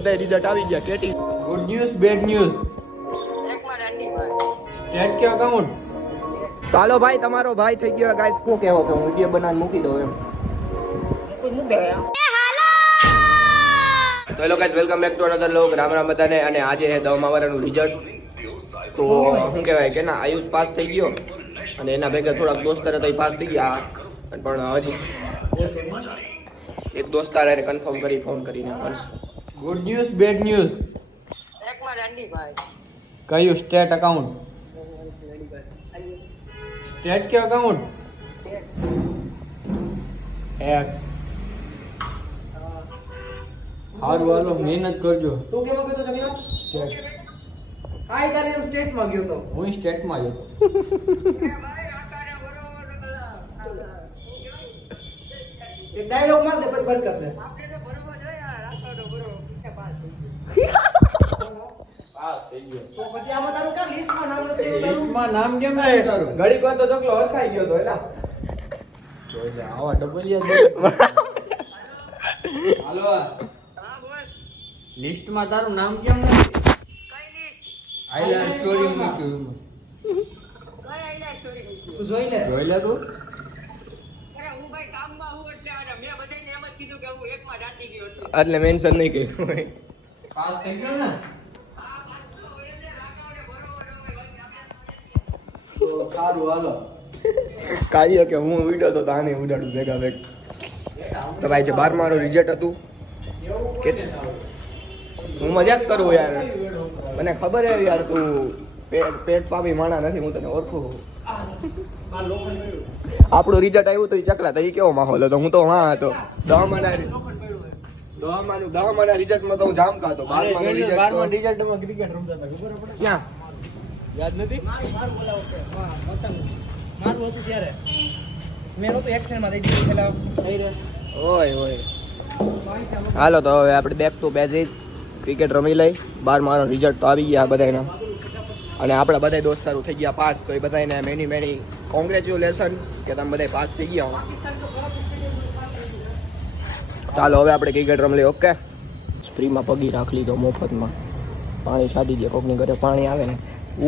બધા રિઝલ્ટ આવી ગયા. કેટી good news bad news state કે અકાઉન્ટ. ચાલો ભાઈ, તમારો ભાઈ થઈ ગયો ગાઈસ. શું કહેવો કે હું વિડીયો બનાવીને મૂકી દઉં એમ? તો hello guys, welcome back to another log. Ram Ram બધાને. અને આજે છે 10મા વાળાનું રિઝલ્ટ. તો શું કહેવાય કે ના, આયુષ પાસ થઈ ગયો અને એના ભેગા થોડાક દોસ્તાર હતા, એ પાસ થઈ ગયા. પણ હજી એક દોસ્તાર એને કન્ફર્મ કરી ફોન કરીને. Good news bad news. કયું સ્ટેટ અકાઉન્ટ? સ્ટેટ કે અકાઉન્ટ? એક હારું હાલો, મહેનત કરજો. તું કેમાં ગયો તો જમીન? સ્ટેટ. હાય તારે એમ સ્ટેટ માં ગયો તો. હું સ્ટેટમાં જ હતો. એક ડાયલોગ માર દે પછી બંધ કર દે. પાસ થઈ ગયો. તો પછી આમાં તારું ક્યાં લિસ્ટમાં નામ નથી આવ્યું? લિસ્ટમાં નામ કેમ નથી તારું? ઘડીક વાર તો ચોકલો હરખાઈ ગયો તો એલા. જોઈ લે, આવા ડબલિયા દે. હાલો લિસ્ટમાં તારું નામ કેમ નથી? આઈલેન્ડ સ્ટોરી મૂક્યું. તું જોઈ લે. જોઈ લે તું. એટલે મેન્શન નહીં કર્યું. પાસ થઈ ગયો ને? તો સારું હાલો. કાઢીએ કે હું ઉડ્યો તો તાને ઉડાડું ભેગા ભેગ. તો ભાઈ જે 12માનું રિઝલ્ટ હતું, હું મજાક કરું યાર, મને ખબર હે યાર તું પેટ પાપી માણા નથી, હું તને ઓળખું. આપણું રિઝલ્ટ આવ્યું તો ચકલા તો એ કેવો માહોલ હતો? હું તો હા હતો. 10માના રિઝલ્ટમાં તો હું જામકા હતો. 12માનું રિઝલ્ટમાં ક્રિકેટ રમતા હતા, ખબર પડે? ક્યાં યાદ નથી? મારું બોલાવો કે હા પતંગ મારું હતું ત્યારે મેં નહોતું એક્શન માં દઈ દીધું પેલા થઈ રહે. ઓય ઓય. હાલો તો હવે આપણે બેક ટુ બેઝિક્સ ક્રિકેટ રમી લઈ. 12માનું રિઝલ્ટ તો આવી ગયા બધાના, અને આપણા બધા દોસ્તારો થઈ ગયા પાસ. તો એ બધાને મેની કોંગ્રેચ્યુલેશન કે તમે બધા પાસ થઈ ગયા. ચાલો હવે આપણે ક્રિકેટ રમી લઈએ. ઓકે, ફ્રીમાં પગી રાખ લીધો મફતમાં. પાણી છાડી દે, કોકની ઘરે પાણી આવે ને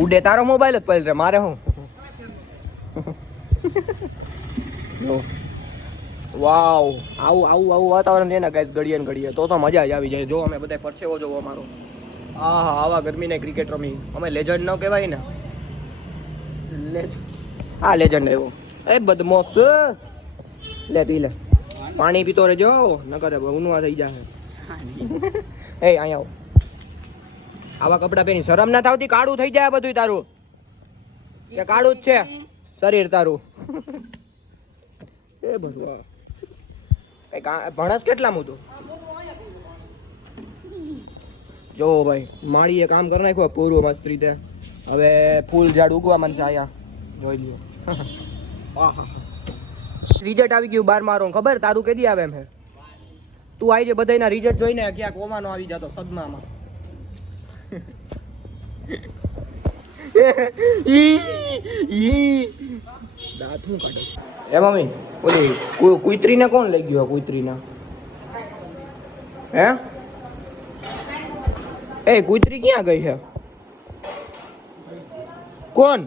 ઉડે તારો મોબાઈલ જ પડી રે, મારે હું. વાવ, આવું વાતાવરણ છે ને ગાઈસ, ઘડીએ ને ઘડીએ તો મજા જ આવી જાય. જો અમે બધા પરસેવો જોવો અમારો. હા, આવા ગરમીને ક્રિકેટ રમી. અમે લેજન્ડ ન કહેવાય ને? હા લેજન્ડ આવ્યો. એ બદમાશ, લે પી લે. પાણી પીતો રહેજો, નકર ઊનવા થઈ જાય. એ અહીંયા આવો. આવા કપડાં પહેરી શરમ ના થાવતી? કાળું થઈ જાય બધું તારું. કે કાળું જ છે શરીર તારું? એ બધું ભણસ કેટલા મું તું? જો ભાઈ માળીએ કામ કરી નાખ્યું પૂર્વ મસ્ત રીતે. હવે ફૂલ ઝાડ ઉગવા માંડશે આયા, જોઈ લ્યો. રિઝલ્ટ આવી ગયું 12માનું. ખબર તારું કેદી આવે એમ હે? તું આવી જે બધાના રિઝલ્ટ જોઈને ક્યાંક ઓમાનો આવી જતો સદમામાં. દાંતું કાઢે. એ મમ્મી, ઓલી કુતરીને કોણ લઈ ગયો? કુતરીને હે? એ કુતરી ક્યાં ગઈ છે? કોણ?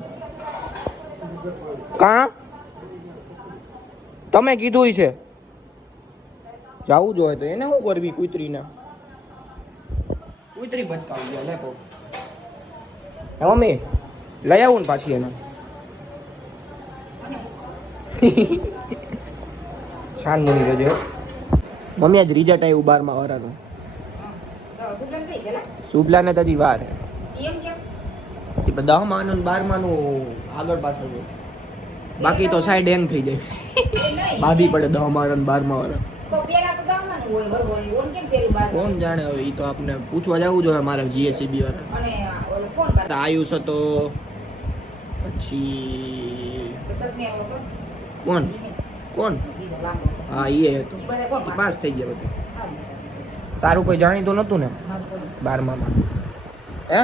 કા તમે કીધું છે જાવું જોઈએ તો એને શું કરવી? કુતરીને કુતરી બચકાવી ગયા લેકો. હે મમ્મી, લઈ આવું ને પાછી એને. શાન મુની રહેજો. મમ્મી આજ રિઝલ્ટ આવ્યું 12મા વાળાનું. શુભલાને તો હજી વાર હે. 10માનું 12માનું આગળ પાછળ છે. બાકી તો સાઈડ હેંગ થઈ જાય. બાંધી પડે 10મા 12મા વાળા. કોણ જાણે હવે, એ તો આપને પૂછવા જવું જોઈએ મારે જીએસસીબી વાળા. આયુષ હતો, પછી કોણ હા એ હતો, પાસ થઈ ગયા બધું. તારું કોઈ જાણીતું નતું ને 12મામાં? હે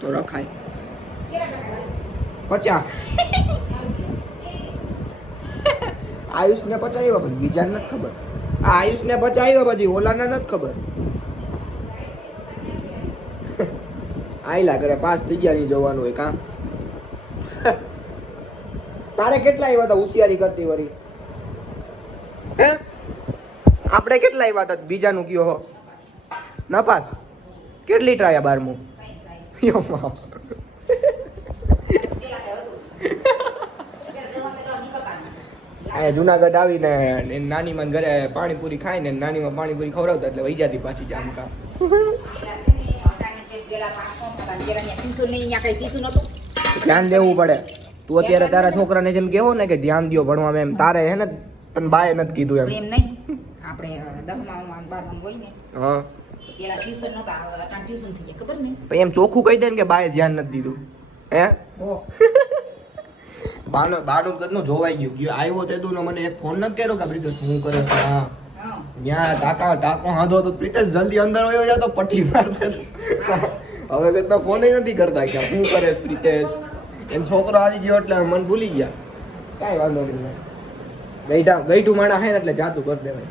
તો રખાય 50. આયુષને 50 આવ્યા, પછી બીજાને નથી ખબર. આ આયુષને 50 આવ્યા, પછી ઓલાને નથી ખબર. આયલા કરે પાસ થઈ ગયા નહીં જોવાનું હોય કાં તારે કેટલા આવ્યા હતા હોશિયારી કરતી વરી હે આપણે કેટલા આવ્યા હતા બીજાનું કયો હો નપાસ કેટલી ટ્રાયા 12મું અહીંયા જુનાગઢ આવીને નાની માં ઘરે પાણીપુરી ખાઈને નાની માં પાણીપુરી ખવડાવતા એટલે વહી જતી પાછી જામકા ધ્યાન દેવું પડે તું અત્યારે તારા છોકરાને જેમ કેવો ને કે ધ્યાન દો ભણવામાં એમ તારે હે ને તને બાએ નથી કીધું એમ નહીં આપણે 10માં 12માં હોય ને હા પેલા ટ્યુશન નતા આવતા ટ્યુશન થઈ ગયા ખબર નહીં પણ એમ ચોખ્ખું કહી દે ને કે બાએ ધ્યાન નથી દીધું હે બાનું કદનું જોવાઈ ગયું આવ્યો તે તું મને એક ફોન નથી કર્યો કે પ્રીતેશ હું કરે છે હા ત્યાં ટાકો હાંધો તો પ્રીતેશ જલ્દી અંદર વયો જા તો પઠ્ઠી માર દે હવે કદના ફોન નથી કરતા કે હું કરે છે પ્રીતેશ એમ છોકરો આવી ગયો એટલે મન ભૂલી ગયા કાંઈ વાંધો નહીં ગઈઠું માણા હે ને એટલે જાતું કરી દેવાય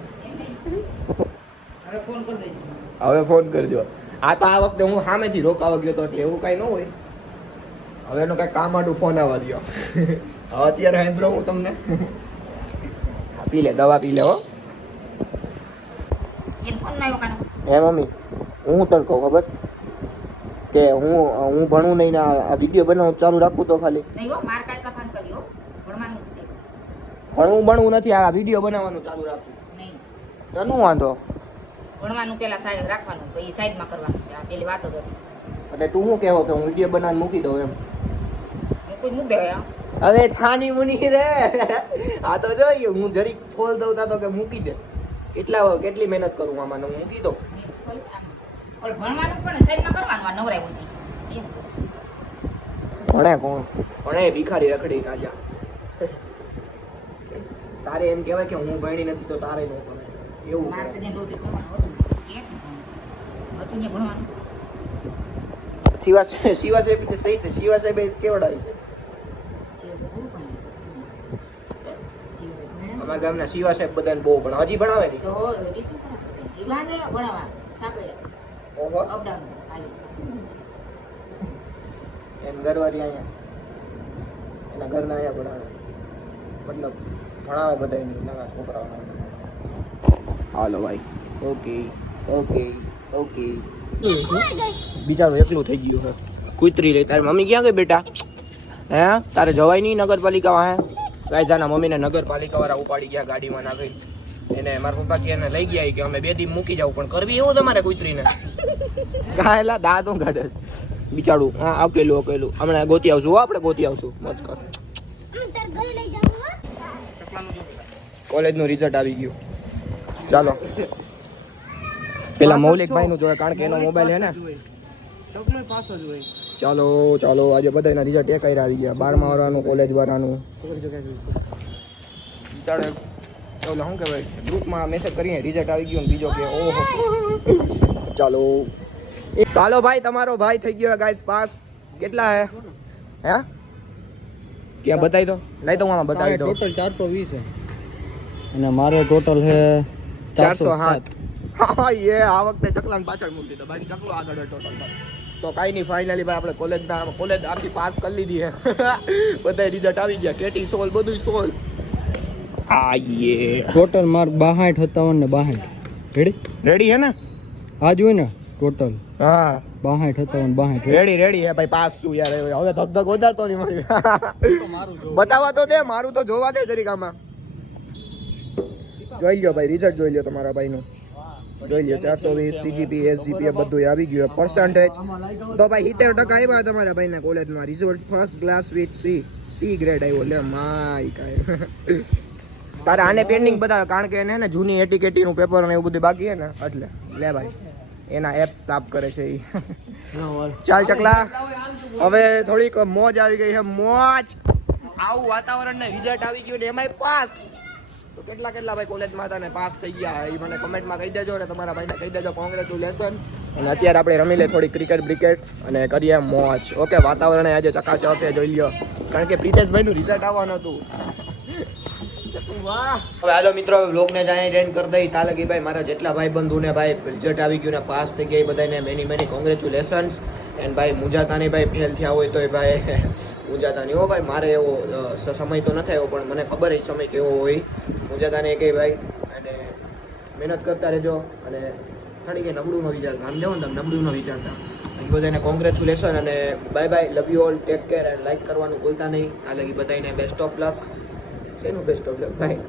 હવે ફોન કરજો આ તો આ વખતે હું સામેથી રોકાવા ગયો તો એટલે એવું કાંઈ ન હોય હવે એનો કઈ કામ આટું ફોન આવવા દો અત્યારે સાંભળો હું તમને પી લે દવા પી લે હો હે મમ્મી હું તને કહું ખબર કે હું ભણું નહીં ને આ વિડીયો બનાવું ચાલુ રાખું તો ખાલી ભણવું નથી આ વિડીયો બનાવવાનું ચાલુ રાખું તનું વાંધો ભણવાનું પેલા સાઈડ રાખવાનું તો એ સાઈડમાં કરવાનું છે આ પેલી વાત જ હતી એટલે તું શું કહેવો કે હું વિડીયો બનાવીને મૂકી દઉં એમ કોઈ મુદ્દે હવે છાની મુની રે આ તો જોઈએ હું જરીક ખોલ દઉં તા તો કે મૂકી દે કેટલી મહેનત કરું આમાં હું મૂકી દઉં પણ ભણવાનું પણ સાઈડમાં કરવાનું આ નવરાય બધી ભણે કોણ ભણે ભિખારી રખડી રાજા તારે એમ કહેવાય કે હું ભણી નથી તો તારે ન ભણે એવું મારે ત્યાં રોજ ભણવાનું હતું ને ભણવાનું શિવા સાહેબ શિવા સાહેબ કેવડાય છે અમારા ગામના શિવા સાહેબ બધાને બહુ પણ હજી ભણાવે નહીં તો ટ્યુશન કરાવે ઈવાને ભણાવવા સાપે ઓહો અપડાઉન એમ ઘરવાળી અહીંયા એના ઘરના અહીંયા ભણાવે મતલબ ભણાવે બધા નહીં નાના છોકરાઓને હાલો ભાઈ ઓકે બિચારું એકલું થઈ ગયું હે કૂતરી રહી તારી મમ્મી ક્યાં ગઈ બેટા હે તારે જવાય નહીં નગરપાલિકામાં હે ગાય જાના મમ્મીને નગરપાલિકાવાળા ઉપાડી ગયા ગાડીમાં નાખી એને મારા પપ્પા કે એને લઈ ગયા કે અમે 2 દી મૂકી જાવ પણ કરવી એવું તમારે કૂતરીને ગાયલા દાંત કાઢે બિચારું હા અકેલું હમણાં ગોતી આવશું આપણે ગોતી આવશું મત કર કોલેજનું રિઝલ્ટ આવી ગયું ચાલો પેલા મૌલિકભાઈ નું જોયે કારણ કે એનો મોબાઈલ હે ને ચાલો આજે બધાના રિઝલ્ટ એક આવી ગયા 12મા વાળાનું કોલેજ વાળાનું ચાલો ઓલા શું કહેવાય ગ્રુપમાં મેસેજ કરીને રિઝલ્ટ આવી ગયું બીજો કે ઓહો ચાલો ભાઈ તમારો ભાઈ થઈ ગયો ગાઈસ પાસ કેટલા હે ક્યાં બતાવી દો લઈ તો આમાં બતાવી દો ટોટલ 420 છે અને મારે ટોટલ છે 407 હા એ આ વખતે ચકલાને પાછળ મૂકી દીધો બાકી ચકલો આગળ ટોટલ તો કાઈ નહીં ફાઇનલી ભાઈ આપણે કોલેજ આખી પાસ કરી લીધી હે બધા રિઝલ્ટ આવી ગયા કેટી સોલ બધું સોલ આ યે ટોટલ માર્ક 62 57 ને 62 રેડી હે ને આ જ હોય ને ટોટલ હા 62 57 62 રેડી હે ભાઈ પાસ છું યાર હવે ધક વધારતો નહીં મારી બતાવવા તો દે મારું તો જોવા દે જરીક આમાં જોઈ લ્યો ભાઈ રિઝલ્ટ જોઈ લ્યો તમારા ભાઈનું જોઈ લ્યો 420 સીજીપી એસજીપી બધું આવી ગયું પર્સન્ટેજ તો ભાઈ 70% આવ્યા તમારા ભાઈના કોલેજમાં result first class with C grade આવ્યો લે માય કાય તારે આને પેન્ડિંગ બતાવે કારણ કે એને ને જૂની એટીકેટી નું પેપર ને એવું બધું બાકી હે ને એટલે લે ભાઈ એના એપ સાફ કરે છે ઈ ચાલ ચકલા હવે થોડીક મોજ આવી ગઈ છે મોજ આવું વાતાવરણ ને રિઝલ્ટ આવી ગયું ને એમાંય પાસ તો કેટલા ભાઈ કોલેજમાં હતા ને પાસ થઈ ગયા એ મને કમેન્ટમાં કહી દેજો અને તમારા ભાઈને કહી દેજો કોંગ્રેચ્યુલેશન અને અત્યારે આપણે રમી લે થોડી ક્રિકેટ અને કરીએ મોજ ઓકે વાતાવરણ આજે ચકાચક જોઈ લ્યો કારણ કે પ્રીતેશભાઈનું રિઝલ્ટ આવવાનું હતું વાહ હવે હાલો મિત્રો વ્લોગને જ અહીંયા એન્ડ કરી દઈ તાલે કે ભાઈ મારા જેટલા ભાઈ બંધુને ભાઈ રિઝલ્ટ આવી ગયું ને પાસ થઈ ગયા એ બધાને મેની કોંગ્રેચ્યુલેશન્સ એન્ડ ભાઈ મુંજાતાની ભાઈ ફેલ થયા હોય તો ભાઈ મુંજાતાની હો ભાઈ મારે એવો સમય તો નથી આવ્યો પણ મને ખબર એ સમય કેવો હોય મુંજાતાને કહે ભાઈ અને મહેનત કરતા રહેજો અને થોડી કે નબળું ન વિચારતા આમ જાઓ ને તમે નબળું ન વિચારતા બધાને કોંગ્રેચ્યુલેશન અને bye bye love you all take care and like કરવાનું ભૂલતા નહીં આ લગી બધાને બેસ્ટ ઓફ લક શેનું બેસ્ટ ઓફ લક ભાઈ